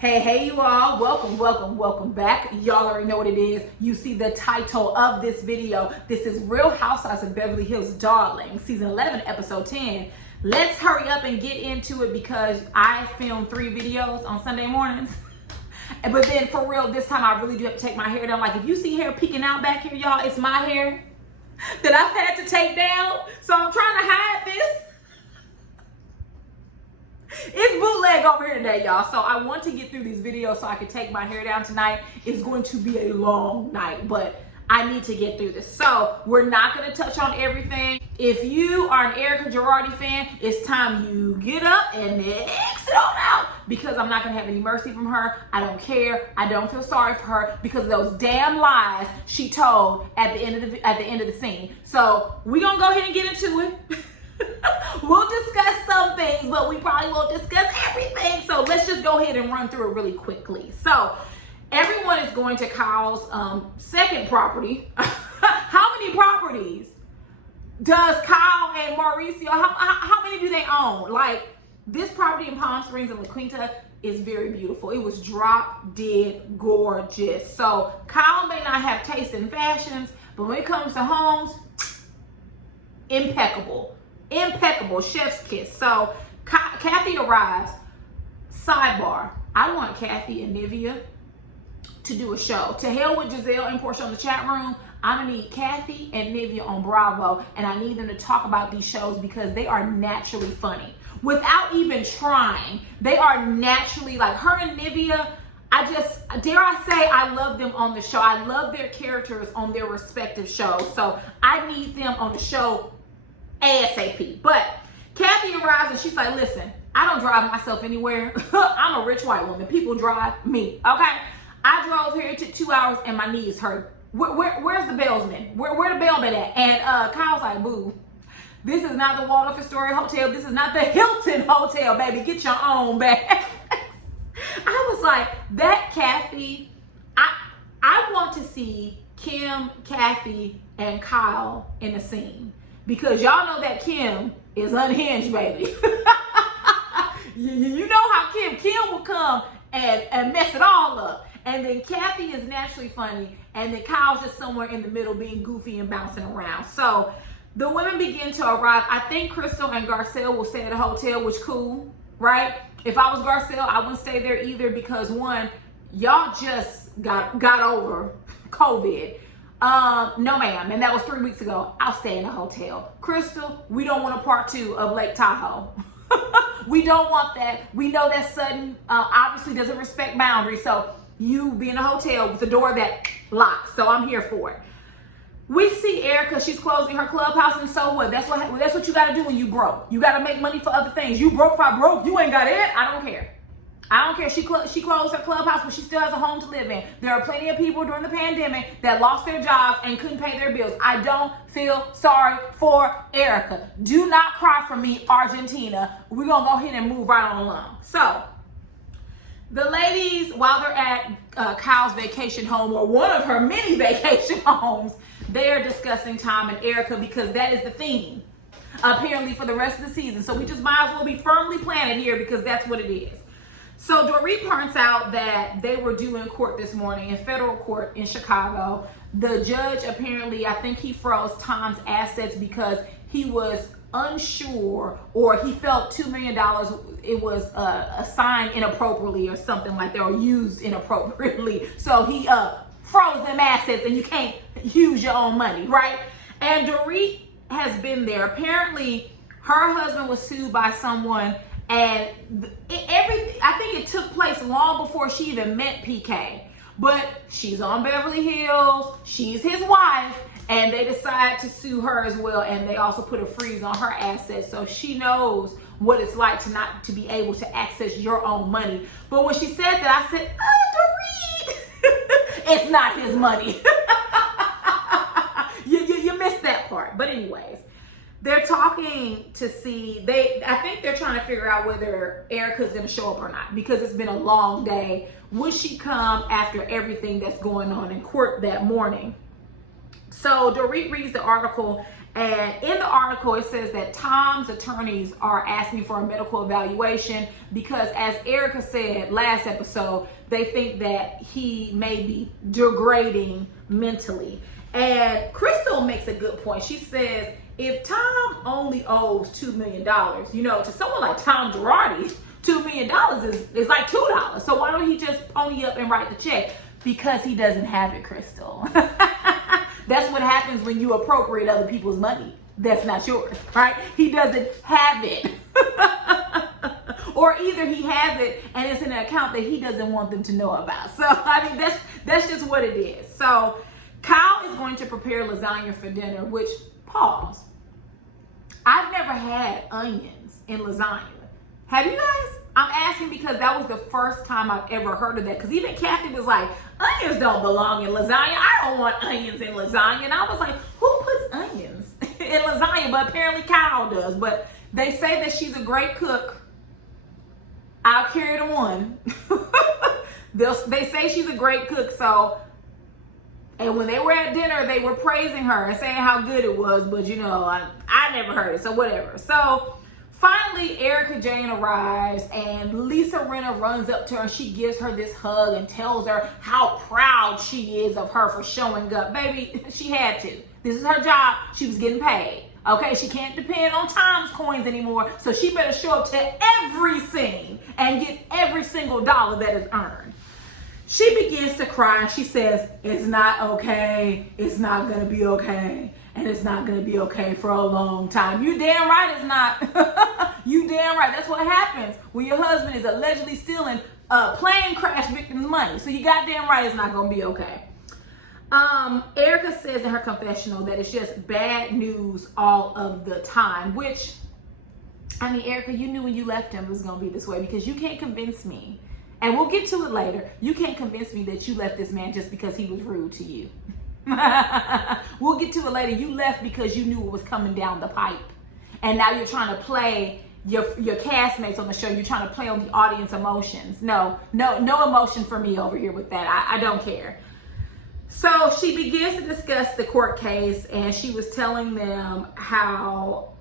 Hey, you all. Welcome back. Y'all already know what it is. You see the title of this video. This is Real Housewives of Beverly Hills Darling, season 11, episode 10. Let's hurry up and get into it because I filmed 3 videos on Sunday mornings. But then for real, this time I really do have to take my hair down. Like if you see hair peeking out back here, y'all, it's my hair that I've had to take down. So I'm trying to hide this. It's bootleg over here today, y'all. So I want to get through these videos so I can take my hair down tonight. It's going to be a long night, but I need to get through this. So we're not going to touch on everything. If you are an Erika Girardi fan, it's time you get up and exit on out because I'm not going to have any mercy from her. I don't care. I don't feel sorry for her because of those damn lies she told at the end of the scene. So we're going to go ahead and get into it. We'll discuss some things, but we probably won't discuss everything. So let's just go ahead and run through it really quickly. So everyone is going to Kyle's second property. How many properties does Kyle and Mauricio, how many do they own? Like this property in Palm Springs and La Quinta is very beautiful. It was drop dead gorgeous. So Kyle may not have taste in fashions, but when it comes to homes, impeccable, chef's kiss. So Kathy arrives. Sidebar, I want Kathy and Nivea to do a show. To hell with Giselle and Portia on the chat room. I'm gonna need Kathy and Nivea on Bravo, and I need them to talk about these shows because they are naturally funny. Without even trying, they are naturally, like her and Nivea, dare I say, I love them on the show. I love their characters on their respective shows. So I need them on the show ASAP. But Kathy arrives and she's like, listen, I don't drive myself anywhere. I'm a rich white woman. People drive me, okay? I drove here, it took 2 hours and my knees hurt. Where's the bellsman? Where the bellman at? And Kyle's like, boo, this is not the Waldorf Astoria Hotel. This is not the Hilton Hotel, baby. Get your own bag. I was like, that Kathy, I want to see Kim, Kathy, and Kyle in a scene. Because y'all know that Kim is unhinged, baby. you know how Kim will come and mess it all up. And then Kathy is naturally funny. And then Kyle's just somewhere in the middle being goofy and bouncing around. So the women begin to arrive. I think Crystal and Garcelle will stay at a hotel, which cool, right? If I was Garcelle, I wouldn't stay there either because one, y'all just got over COVID. No ma'am, and that was 3 weeks ago. I'll stay in a hotel. Crystal, we don't want a part 2 of Lake Tahoe. We don't want that. We know that Sutton obviously doesn't respect boundaries, so you be in a hotel with the door that locks. So I'm here for it. We see Erika, she's closing her clubhouse, and so what? That's what you gotta do when you broke. You gotta make money for other things. You broke if I broke, you ain't got it. I don't care. I don't care. She closed her clubhouse, but she still has a home to live in. There are plenty of people during the pandemic that lost their jobs and couldn't pay their bills. I don't feel sorry for Erika. Do not cry for me, Argentina. We're going to go ahead and move right on along. So, the ladies, while they're at Kyle's vacation home, or one of her many vacation homes, they are discussing Tom and Erika because that is the theme, apparently, for the rest of the season. So, we just might as well be firmly planted here because that's what it is. So Dorit points out that they were due in court this morning, in federal court in Chicago. The judge apparently, I think he froze Tom's assets because he was unsure or he felt $2 million, it was assigned inappropriately or something like that, or used inappropriately. So he froze them assets and you can't use your own money, right? And Dorit has been there. Apparently her husband was sued by someone, and I think it took place long before she even met PK. But she's on Beverly Hills, she's his wife, and they decide to sue her as well. And they also put a freeze on her assets. So she knows what it's like to not to be able to access your own money. But when she said that, I said, Dorit, it's not his money. you missed that part. But anyways. They're talking to see, I think they're trying to figure out whether Erika's going to show up or not because it's been a long day. Would she come after everything that's going on in court that morning? So Dorit reads the article And in the article, it says that Tom's attorneys are asking for a medical evaluation because, as Erika said last episode, they think that he may be degrading mentally. And Crystal makes a good point. She says, if Tom only owes $2 million, to someone like Tom Girardi, $2 million is like $2. So why don't he just pony up and write the check? Because he doesn't have it, Crystal. That's what happens when you appropriate other people's money. That's not yours, right? He doesn't have it. Or either he has it and it's in an account that he doesn't want them to know about. So, I mean, that's just what it is. So, Kyle is going to prepare lasagna for dinner, which, pause. I've never had onions in lasagna. Have you guys? I'm asking because that was the first time I've ever heard of that. Because even Kathy was like, onions don't belong in lasagna. I don't want onions in lasagna. And I was like, who puts onions in lasagna? But apparently Kyle does. But they say that she's a great cook. I'll carry the one. They say she's a great cook. So, and when they were at dinner, they were praising her and saying how good it was. But I never heard it. So whatever. So finally, Erika Jane arrives and Lisa Rinna runs up to her. She gives her this hug and tells her how proud she is of her for showing up. Baby, she had to. This is her job. She was getting paid. Okay, she can't depend on Tom's coins anymore. So she better show up to every scene and get every single dollar that is earned. She begins to cry and she says, it's not okay. It's not going to be okay. And it's not going to be okay for a long time. You damn right it's not. You damn right. That's what happens when your husband is allegedly stealing plane crash victims' money. So you goddamn right it's not going to be okay. Erika says in her confessional that it's just bad news all of the time, which, I mean, Erika, you knew when you left him it was going to be this way because you can't convince me, and we'll get to it later, you can't convince me that you left this man just because he was rude to you. We'll get to it later. You left because you knew what was coming down the pipe, and now you're trying to play your castmates on the show. You're trying to play on the audience emotions. No emotion for me over here with that. I don't care. So she begins to discuss the court case, and she was telling them how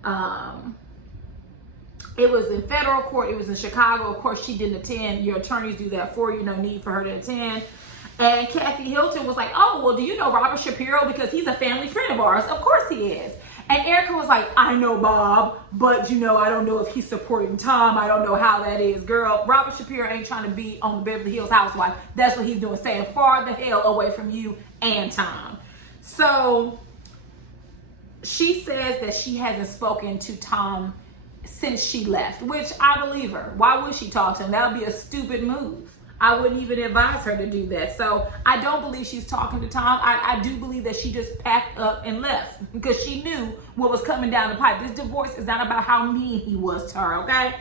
it was in federal court, it was in Chicago. Of course, she didn't attend. Your attorneys do that for you. No need for her to attend. And Kathy Hilton was like, oh, well, do you know Robert Shapiro? Because he's a family friend of ours. Of course he is. And Erika was like, I know Bob, but I don't know if he's supporting Tom. I don't know how that is. Girl, Robert Shapiro ain't trying to be on the Beverly Hills Housewife. That's what he's doing, staying far the hell away from you and Tom. So she says that she hasn't spoken to Tom since she left, which I believe her. Why would she talk to him? That would be a stupid move. I wouldn't even advise her to do that. So I don't believe she's talking to Tom. I do believe that she just packed up and left because she knew what was coming down the pipe. This divorce is not about how mean he was to her, okay?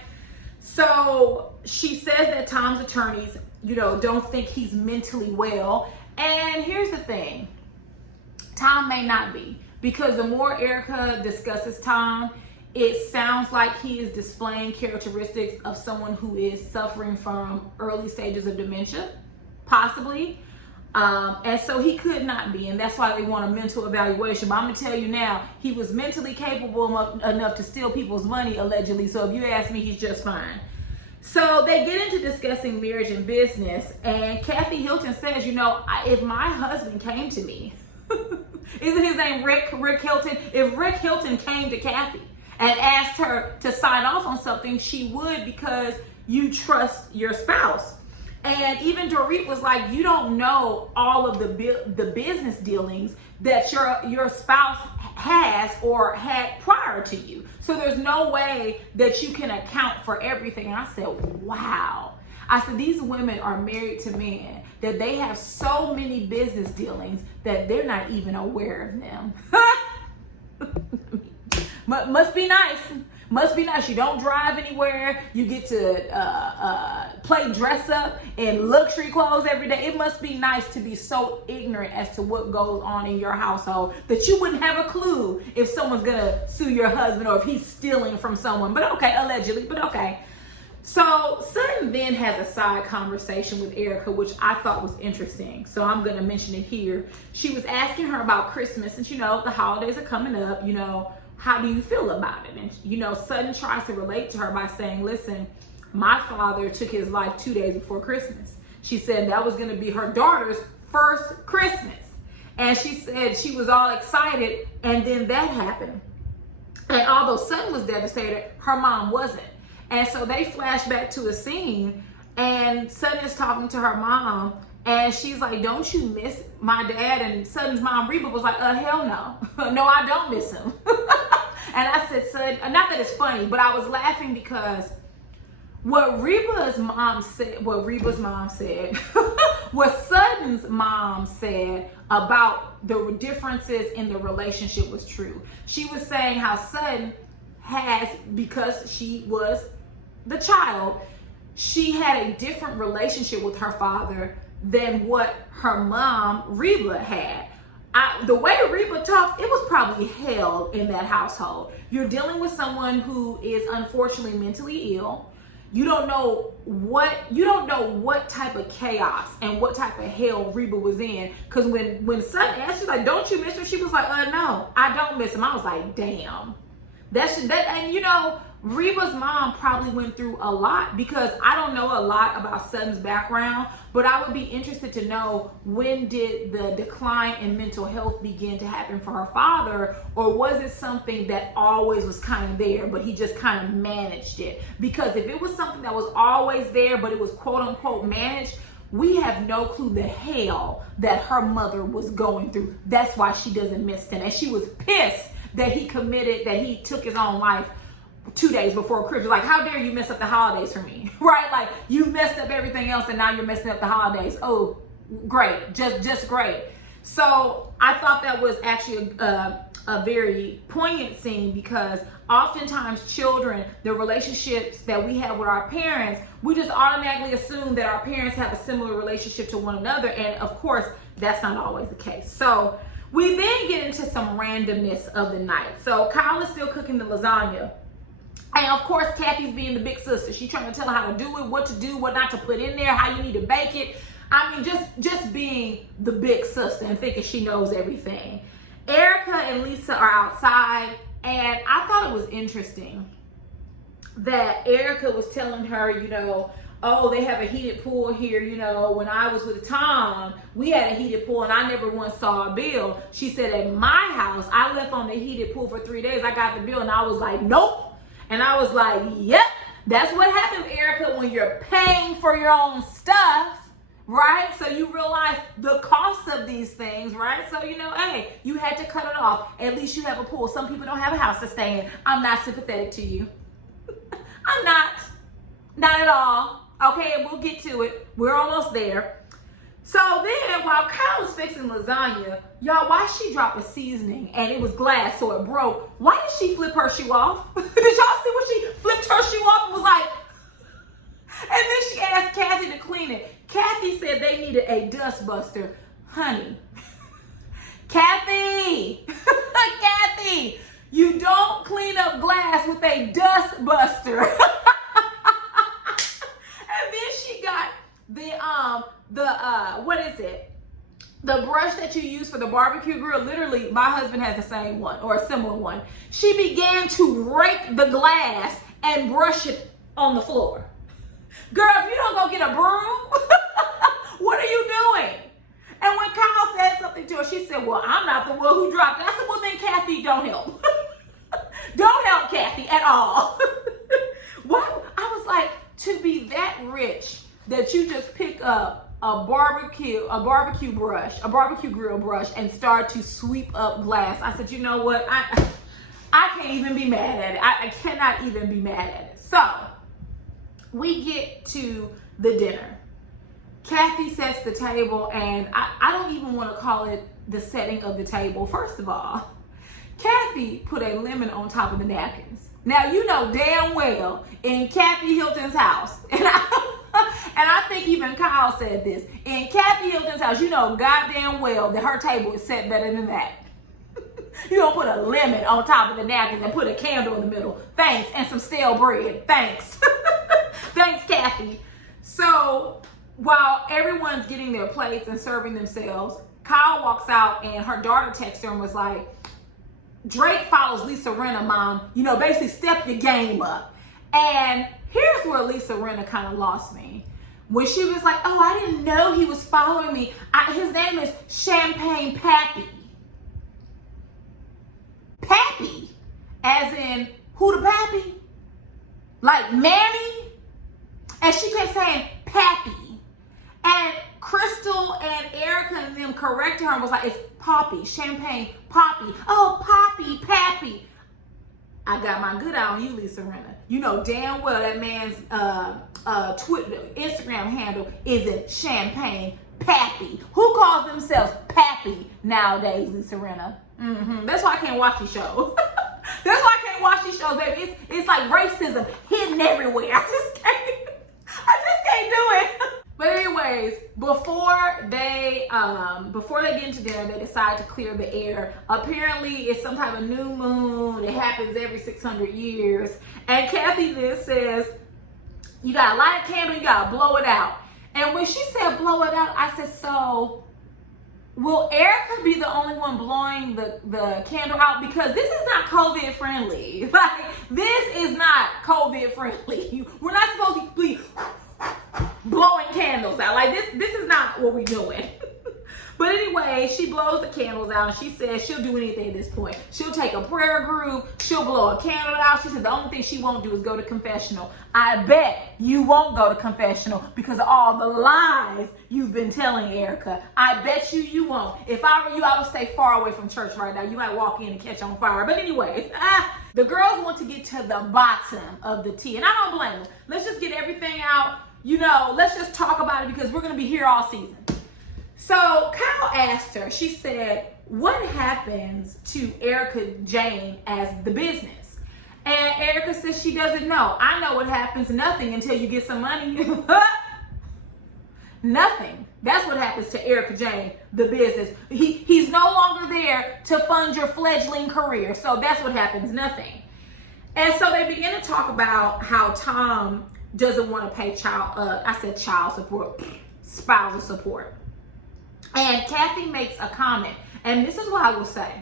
So she says that Tom's attorneys, don't think he's mentally well. And here's the thing. Tom may not be, because the more Erika discusses Tom, it sounds like he is displaying characteristics of someone who is suffering from early stages of dementia, possibly. And so he could not be, and that's why they want a mental evaluation. But I'm going to tell you now, he was mentally capable enough to steal people's money, allegedly. So if you ask me, he's just fine. So they get into discussing marriage and business, and Kathy Hilton says, if my husband came to me, isn't his name Rick Hilton? If Rick Hilton came to Kathy and asked her to sign off on something, she would, because you trust your spouse. And even Dorit was like, you don't know all of the business dealings that your spouse has or had prior to you. So there's no way that you can account for everything. And I said, wow. I said, these women are married to men that they have so many business dealings that they're not even aware of them. Must be nice. Must be nice. You don't drive anywhere. You get to play dress up in luxury clothes every day. It must be nice to be so ignorant as to what goes on in your household that you wouldn't have a clue if someone's going to sue your husband or if he's stealing from someone. But okay, allegedly, but okay. So Sutton then has a side conversation with Erika, which I thought was interesting. So I'm going to mention it here. She was asking her about Christmas, and the holidays are coming up. How do you feel about it? And Sutton tries to relate to her by saying, listen, my father took his life 2 days before Christmas. She said that was going to be her daughter's first Christmas. And she said she was all excited, and then that happened. And although Sutton was devastated, her mom wasn't. And so they flash back to a scene, and Sutton is talking to her mom, and she's like, don't you miss my dad? And Sutton's mom, Reba, was like, hell no. No, I don't miss him. And I said, Sutton, not that it's funny, but I was laughing because what Reba's mom said, what Sutton's mom said about the differences in the relationship was true. She was saying how Sutton has, because she was the child, she had a different relationship with her father than what her mom, Reba, had. The way Reba talks, it was probably hell in that household. You're dealing with someone who is unfortunately mentally ill. You don't know what type of chaos and what type of hell Reba was in. Because when Sutton asked, she's like, don't you miss him? She was like, no, I don't miss him. I was like, damn. And Reba's mom probably went through a lot, because I don't know a lot about Sutton's background, but I would be interested to know, when did the decline in mental health begin to happen for her father, or was it something that always was kind of there, but he just kind of managed it? Because if it was something that was always there, but it was quote unquote managed, we have no clue the hell that her mother was going through. That's why she doesn't miss him. And she was pissed that he took his own life 2 days before Christmas. Like, how dare you mess up the holidays for me, right? Like, you messed up everything else, and now you're messing up the holidays. Oh, great, just great. So I thought that was actually a very poignant scene, because oftentimes children, the relationships that we have with our parents, we just automatically assume that our parents have a similar relationship to one another, and of course, that's not always the case. So we then get into some randomness of the night. So Kyle is still cooking the lasagna. And of course, Kathy's being the big sister. She's trying to tell her how to do it, what to do, what not to put in there, how you need to bake it. I mean, just being the big sister and thinking she knows everything. Erika and Lisa are outside, and I thought it was interesting that Erika was telling her, oh, they have a heated pool here. When I was with Tom, we had a heated pool, and I never once saw a bill. She said, at my house, I left on the heated pool for 3 days. I got the bill, and I was like, nope. And I was like, yep, that's what happens, Erika, when you're paying for your own stuff, right? So you realize the cost of these things, right? So, hey, you had to cut it off. At least you have a pool. Some people don't have a house to stay in. I'm not sympathetic to you. I'm not at all. Okay, and we'll get to it. We're almost there. So then, while Kyle was fixing lasagna, y'all, why she dropped a seasoning and it was glass, so it broke? Why did she flip her shoe off? Did y'all see when she flipped her shoe off and was like, and then she asked Kathy to clean it. Kathy said they needed a dust buster. Honey, Kathy, Kathy, you don't clean up glass with a dust buster. And then she got the brush that you use for the barbecue grill. Literally, my husband has the same one, or a similar one. She began to rake the glass and brush it on the floor. Girl, if you don't go get a broom, what are you doing? And when Kyle said something to her, she said, well, I'm not the one who dropped it. I said, well, then Kathy, don't help. Don't help Kathy at all. What? I was like, to be that rich that you just pick up a barbecue grill brush and start to sweep up glass. I said, you know what? I can't even be mad at it. I cannot even be mad at it. So we get to the dinner. Kathy sets the table, and I don't even want to call it the setting of the table. First of all, Kathy put a lemon on top of the napkins. Now, you know damn well in Kathy Hilton's house, and I think even Kyle said this, in Kathy Hilton's house, you know goddamn well that her table is set better than that. You don't put a lemon on top of the napkins and put a candle in the middle. Thanks. And some stale bread. Thanks. Thanks, Kathy. So while everyone's getting their plates and serving themselves, Kyle walks out and her daughter texts her and was like, Drake follows Lisa Rinna, Mom. Basically step your game up. And here's where Lisa Rinna kind of lost me. When she was like, oh, I didn't know he was following me. His name is Champagne Pappy. Pappy? As in, who the pappy? Like Mammy? And she kept saying Pappy. And Crystal and Erika and them corrected her and was like, it's Poppy, Champagne Poppy. Oh, Poppy, Pappy. I got my good eye on you, Lisa Rinna. You know damn well that man's Twitter, Instagram handle isn't Champagne Pappy. Who calls themselves Pappy nowadays, Lisa Rinna? That's why I can't watch these shows. That's why I can't watch these shows, baby. It's like racism hidden everywhere. I just can't do it. But anyways, before they get into dinner, they decide to clear the air. Apparently, it's some type of new moon. It happens every 600 years. And Kathy then says, you gotta light a candle, you gotta blow it out. And when she said blow it out, I said, so will Erika be the only one blowing the candle out? Because this is not COVID friendly. Like, this is not COVID friendly. We're not supposed to be blowing candles out. Like, this is not what we're doing. But anyway, she blows the candles out and she says she'll do anything at this point. She'll take a prayer group, she'll blow a candle out. She said the only thing she won't do is go to confessional. I bet you won't go to confessional because of all the lies you've been telling, Erika. I bet you won't. If I were you, I would stay far away from church right now. You might walk in and catch on fire. But anyways, the girls want to get to the bottom of the tea. And I don't blame them. Let's just get everything out. Let's just talk about it because we're going to be here all season. So Kyle asked her, she said, what happens to Erika Jayne as the business? And Erika says she doesn't know. I know what happens. Nothing until you get some money. Nothing. That's what happens to Erika Jayne, the business. He's no longer there to fund your fledgling career. So that's what happens. Nothing. And so they begin to talk about how Tom doesn't want to pay child support, spousal support. And Kathy makes a comment, and this is what I will say.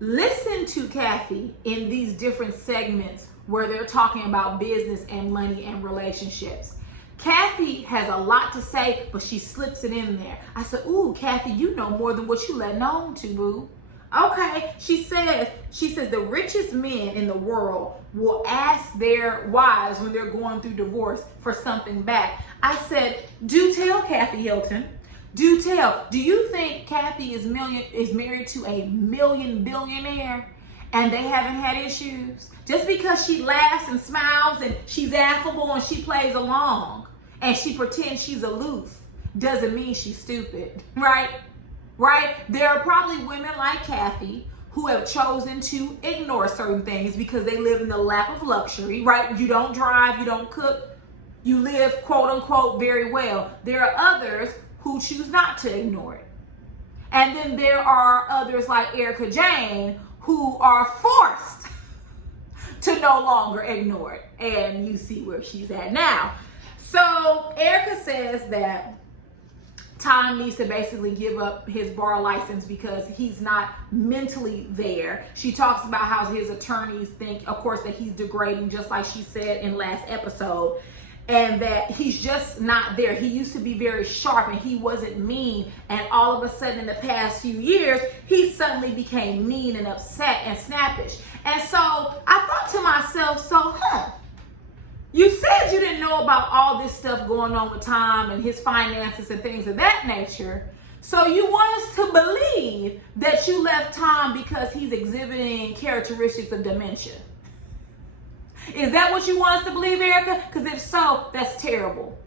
Listen to Kathy in these different segments where they're talking about business and money and relationships. Kathy has a lot to say, but she slips it in there. I said, ooh, Kathy, you know more than what you let on to, boo. Okay, she says the richest men in the world will ask their wives when they're going through divorce for something back. I said, do tell, Kathy Hilton. Do tell. Do you think Kathy is married to a million billionaire and they haven't had issues? Just because she laughs and smiles and she's affable and she plays along and she pretends she's aloof doesn't mean she's stupid, right? Right? There are probably women like Kathy who have chosen to ignore certain things because they live in the lap of luxury, right? You don't drive, you don't cook, you live, quote unquote, very well. There are others who choose not to ignore it. And then there are others like Erika Jayne who are forced to no longer ignore it. And you see where she's at now. So Erika says that Tom needs to basically give up his bar license because he's not mentally there. She talks about how his attorneys think, of course, that he's degrading, just like she said in last episode. And that he's just not there. He used to be very sharp and he wasn't mean. And all of a sudden in the past few years, he suddenly became mean and upset and snappish. And so I thought to myself, you said you didn't know about all this stuff going on with Tom and his finances and things of that nature. So you want us to believe that you left Tom because he's exhibiting characteristics of dementia. Is that what you want us to believe, Erika? Because if so, that's terrible.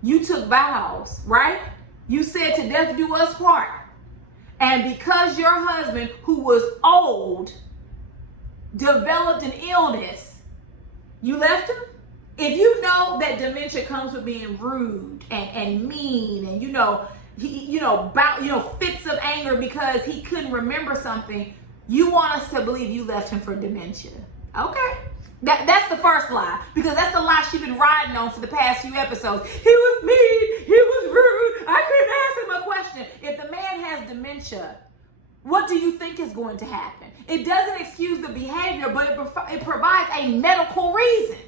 You took vows, right? You said to death do us part. And because your husband, who was old, developed an illness, you left him? If you know that dementia comes with being rude and mean and fits of anger because he couldn't remember something, you want us to believe you left him for dementia. Okay. That's the first lie, because that's the lie she's been riding on for the past few episodes. He was mean, he was rude, I couldn't ask him a question. If the man has dementia, what do you think is going to happen? It doesn't excuse the behavior, but it provides a medical reason.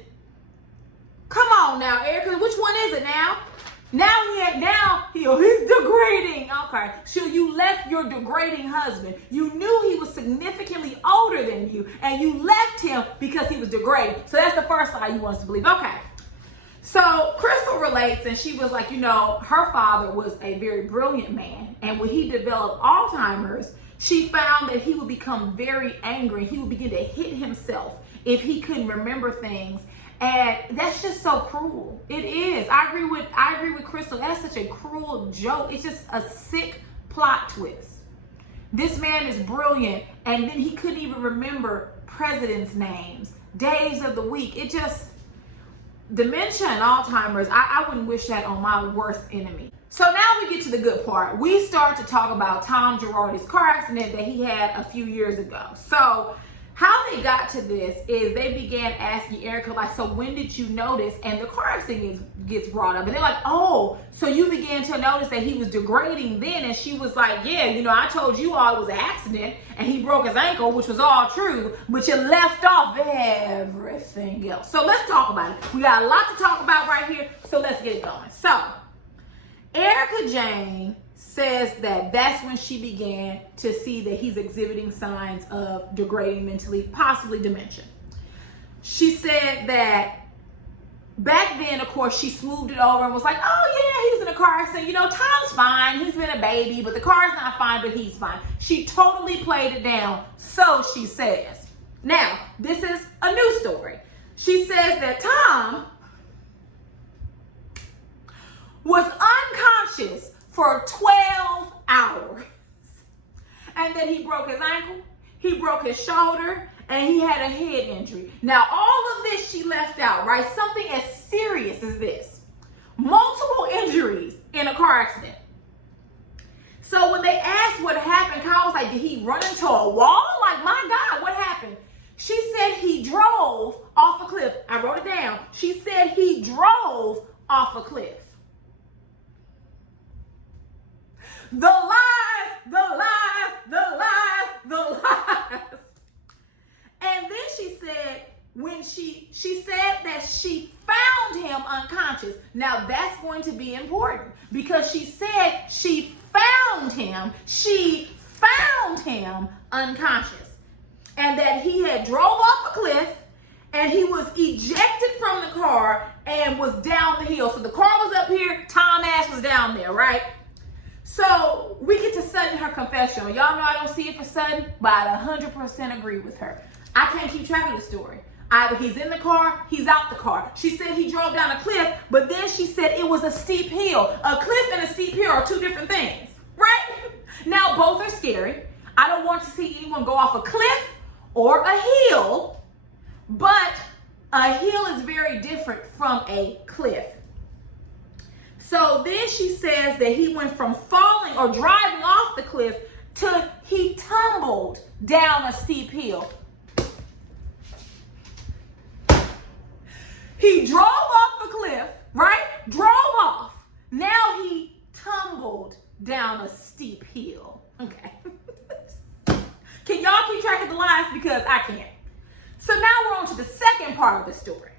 Come on now, Erika, which one is it now? He's degrading. Okay, so you left your degrading husband. You knew he was significantly older than you, and you left him because he was degrading. So that's the first lie you want us to believe. Okay. So Crystal relates, and she was like, her father was a very brilliant man, and when he developed Alzheimer's, she found that he would become very angry. He would begin to hit himself if he couldn't remember things. And that's just so cruel. It is. I agree with Crystal. That's such a cruel joke. It's just a sick plot twist. This man is brilliant, and then he couldn't even remember presidents' names, days of the week. It just, dementia and Alzheimer's, I wouldn't wish that on my worst enemy. So now we get to the good part. We start to talk about Tom Girardi's car accident that he had a few years ago. So how they got to this is they began asking Erika, like, so when did you notice? And the car accident gets brought up. And they're like, oh, so you began to notice that he was degrading then? And she was like, yeah, I told you all it was an accident. And he broke his ankle, which was all true. But you left off everything else. So let's talk about it. We got a lot to talk about right here. So let's get it going. So Erika Jane says that that's when she began to see that he's exhibiting signs of degrading mentally, possibly dementia. She said that back then, of course, she smoothed it over and was like, oh yeah, he was in a car accident. Tom's fine. He's been a baby, but the car's not fine, but he's fine. She totally played it down, so she says. Now, this is a new story. She says that Tom was unconscious for 12 hours. And then he broke his ankle, he broke his shoulder, and he had a head injury. Now, all of this she left out, right? Something as serious as this. Multiple injuries in a car accident. So when they asked what happened, Kyle was like, did he run into a wall? Like, my God, what happened? She said he drove off a cliff. I wrote it down. She said he drove off a cliff. The lies, the lies, the lies, the lies. And then she said, when she said that she found him unconscious. Now that's going to be important, because she said she found him unconscious, and that he had drove off a cliff and he was ejected from the car and was down the hill. So the car was up here, Tom ass was down there, right? So we get to Sutton, her confessional. Y'all know I don't see it for Sutton, but I 100% agree with her. I can't keep track of the story. Either he's in the car, he's out the car. She said he drove down a cliff, but then she said it was a steep hill. A cliff and a steep hill are two different things, right? Now, both are scary. I don't want to see anyone go off a cliff or a hill, but a hill is very different from a cliff. So then she says that he went from falling or driving off the cliff to he tumbled down a steep hill. He drove off the cliff, right? Drove off. Now he tumbled down a steep hill. Okay. Can y'all keep track of the lines? Because I can't. So now we're on to the second part of the story.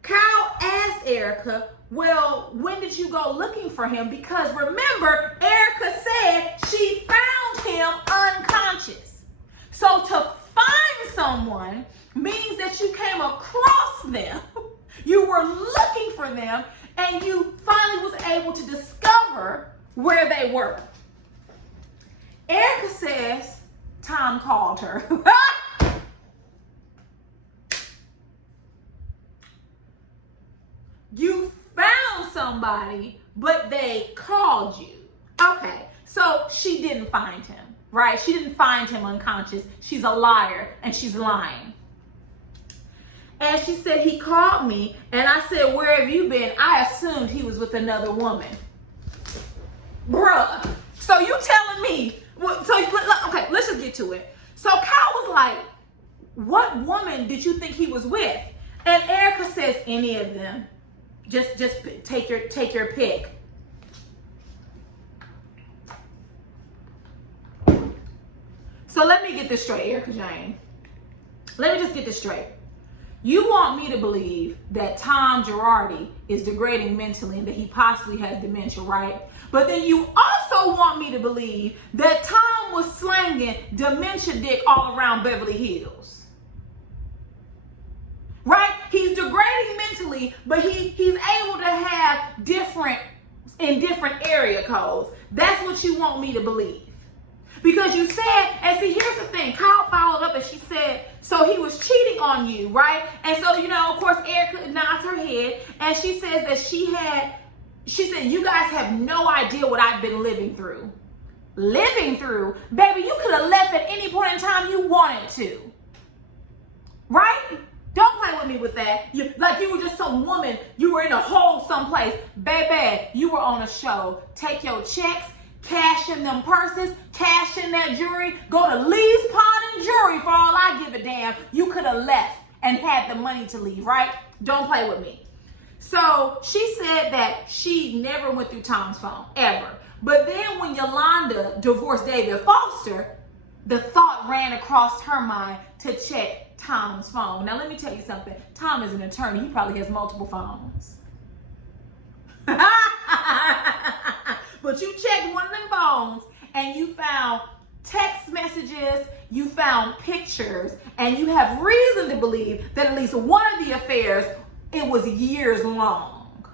Kyle asked Erika, well, when did you go looking for him? Because remember, Erika said she found him unconscious. So to find someone means that you came across them, you were looking for them, and you finally was able to discover where they were. Erika says Tom called her. You found somebody, but they called you. Okay, so she didn't find him, right? She didn't find him unconscious. She's a liar, and she's lying. And she said, he called me, and I said, where have you been? I assumed he was with another woman. Bruh, so you telling me, okay, let's just get to it. So Kyle was like, what woman did you think he was with? And Erika says, any of them. Just take your pick. So let me get this straight, Erika Jane. Let me just get this straight. You want me to believe that Tom Girardi is degrading mentally and that he possibly has dementia, right? But then you also want me to believe that Tom was slanging dementia dick all around Beverly Hills. Right? He's degrading mentally, but he's able to have different area codes. That's what you want me to believe. Because you said, and see, here's the thing. Kyle followed up and she said, so he was cheating on you, right? And so, of course, Erika nods her head and she says that she said, you guys have no idea what I've been living through. Living through? Baby, you could have left at any point in time you wanted to. Right? Don't play with me with that. Like you were just some woman. You were in a hole someplace. Baby, you were on a show. Take your checks. Cash in them purses, cash in that jewelry, go to Lee's Pawn and Jewelry for all I give a damn. You could have left and had the money to leave, right? Don't play with me. So she said that she never went through Tom's phone, ever. But then when Yolanda divorced David Foster, the thought ran across her mind to check Tom's phone. Now let me tell you something. Tom is an attorney. He probably has multiple phones. But you checked one of them phones and you found text messages, you found pictures, and you have reason to believe that at least one of the affairs, it was years long.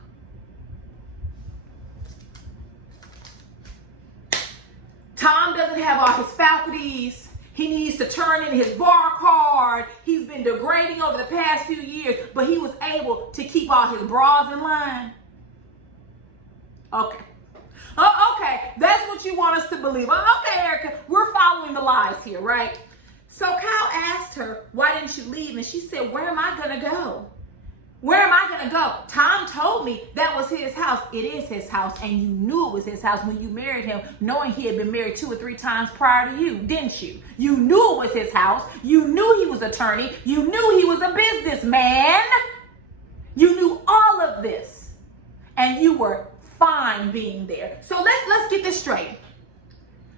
Tom doesn't have all his faculties. He needs to turn in his bar card. He's been degrading over the past few years, but he was able to keep all his bras in line. Okay. Oh, okay, that's what you want us to believe. Okay, Erika, we're following the lies here, right? So Kyle asked her, why didn't you leave? And she said, where am I going to go? Where am I going to go? Tom told me that was his house. It is his house, and you knew it was his house when you married him, knowing he had been married 2 or 3 times prior to you, didn't you? You knew it was his house. You knew he was an attorney. You knew he was a businessman. You knew all of this, and you were fine being there. So let's get this straight.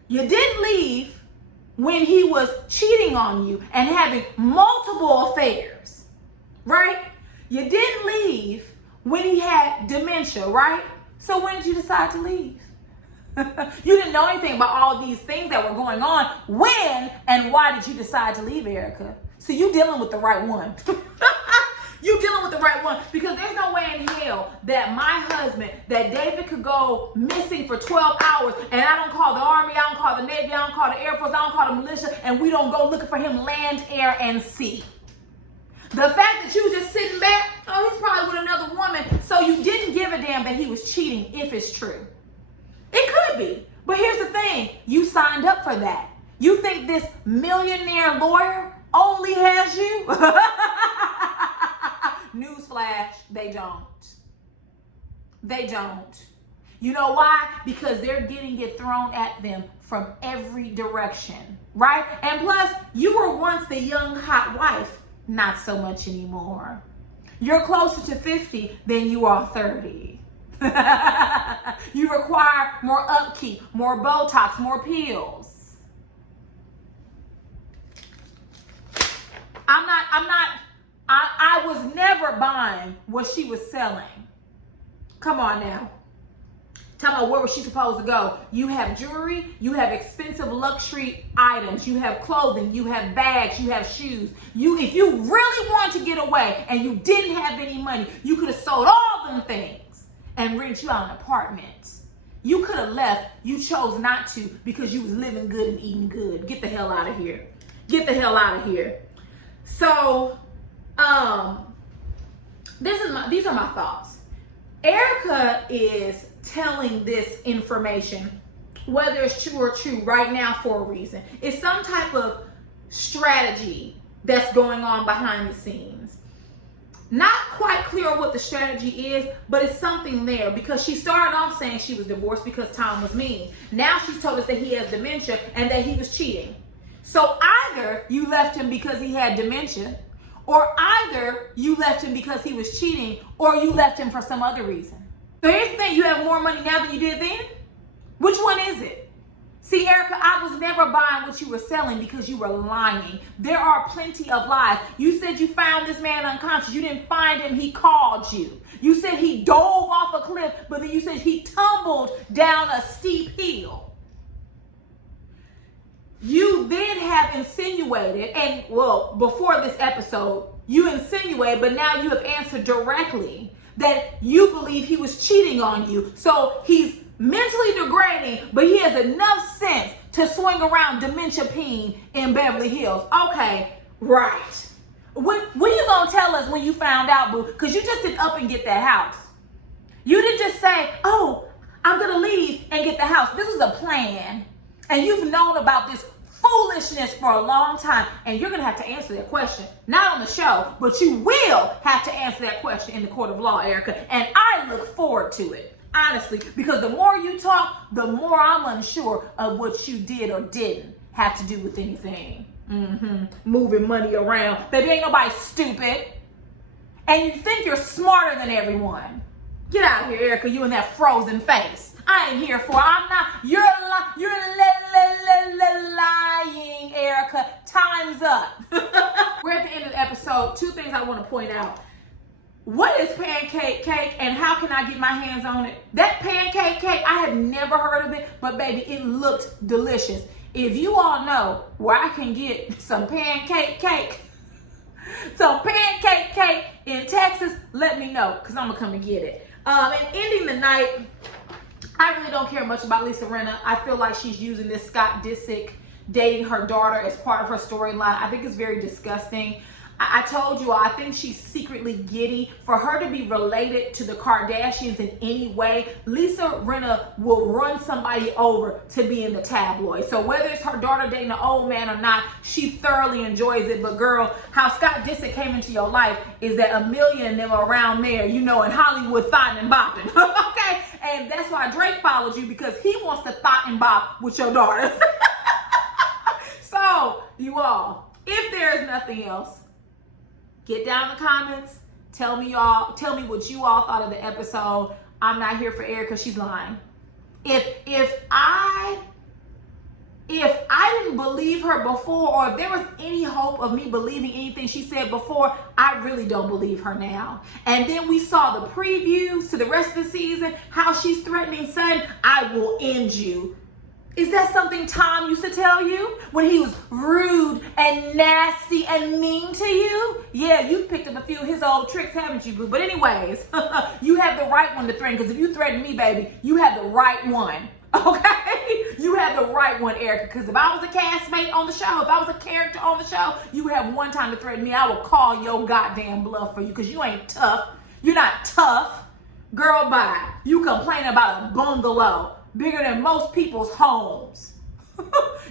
You didn't leave when he was cheating on you and having multiple affairs, right? You didn't leave when he had dementia, right? So when did you decide to leave? You didn't know anything about all these things that were going on. When and why did you decide to leave, Erika? So you dealing with the right one. You dealing with the right one, because there's no way in hell that my husband, that David could go missing for 12 hours and I don't call the Army, I don't call the Navy, I don't call the Air Force, I don't call the militia, and we don't go looking for him land, air, and sea. The fact that you was just sitting back, oh, he's probably with another woman, so you didn't give a damn that he was cheating, if it's true. It could be, but here's the thing, you signed up for that. You think this millionaire lawyer only has you? Newsflash, they don't. They don't. You know why? Because they're getting it thrown at them from every direction, right? And plus, you were once the young hot wife, not so much anymore. You're closer to 50 than you are 30. You require more upkeep, more Botox, more pills. I was never buying what she was selling. Come on now. Tell me, where was she supposed to go? You have jewelry, you have expensive luxury items, you have clothing, you have bags, you have shoes. If you really wanted to get away and you didn't have any money, you could have sold all them things and rent you out an apartment. You could have left. You chose not to because you was living good and eating good. Get the hell out of here. Get the hell out of here. So, these are my thoughts. Erika is telling this information, whether it's true or true, right now for a reason. It's some type of strategy that's going on behind the scenes. Not quite clear what the strategy is, but it's something there, because she started off saying she was divorced because Tom was mean. Now she's told us that he has dementia and that he was cheating. So either you left him because he had dementia, or either you left him because he was cheating, or you left him for some other reason. So here's the thing, you have more money now than you did then? Which one is it? See, Erika, I was never buying what you were selling because you were lying. There are plenty of lies. You said you found this man unconscious. You didn't find him, he called you. You said he dove off a cliff, but then you said he tumbled down a steep hill. You then have insinuated, and well, before this episode, you insinuated, but now you have answered directly that you believe he was cheating on you. So he's mentally degrading, but he has enough sense to swing around dementia peen in Beverly Hills. Okay, right. When you gonna tell us when you found out, boo? Because you just didn't up and get that house. You didn't just say, oh, I'm gonna leave and get the house. This is a plan. And you've known about this foolishness for a long time, and you're gonna have to answer that question. Not on the show, but you will have to answer that question in the court of law, Erika. And I look forward to it. Honestly, because the more you talk, the more I'm unsure of what you did or didn't have to do with anything. Moving money around. Baby, ain't nobody stupid. And you think you're smarter than everyone. Get out of here, Erika, you and that frozen face. I ain't here for it. I'm not. You're lying, Erika. Time's up. We're at the end of the episode. Two things I want to point out. What is pancake cake and how can I get my hands on it? That pancake cake, I have never heard of it, but baby, it looked delicious. If you all know where I can get some pancake cake in Texas, let me know, because I'm going to come and get it. And ending the night, I really don't care much about Lisa Rinna. I feel like she's using this Scott Disick dating her daughter as part of her storyline. I think it's very disgusting. I told you, I think she's secretly giddy. For her to be related to the Kardashians in any way, Lisa Rinna will run somebody over to be in the tabloid. So whether it's her daughter dating an old man or not, she thoroughly enjoys it. But girl, how Scott Disick came into your life is that Amelia and them are around there, you know, in Hollywood thotting and bopping. Okay? And that's why Drake followed you, because he wants to thot and bop with your daughters. So, you all, if there is nothing else, get down in the comments. Tell me what you all thought of the episode. I'm not here for Erika. She's lying. If I didn't believe her before, or if there was any hope of me believing anything she said before, I really don't believe her now. And then we saw the previews to the rest of the season, how she's threatening son, I will end you. Is that something Tom used to tell you when he was rude and nasty and mean to you? Yeah, you picked up a few of his old tricks, haven't you, boo? But anyways, you have the right one to threaten, because if you threaten me, baby, you have the right one. Okay? You have the right one, Erika, because if I was a castmate on the show, if I was a character on the show, you would have one time to threaten me. I will call your goddamn bluff for you, because you ain't tough. You're not tough. Girl, bye. You complain about a bungalow bigger than most people's homes.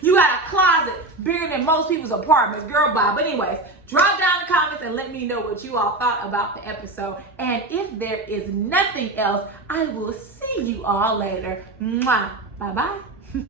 You got a closet bigger than most people's apartments. Girl, bye. But anyways, drop down in the comments and let me know what you all thought about the episode. And if there is nothing else, I will see you all later. Mwah. Bye-bye.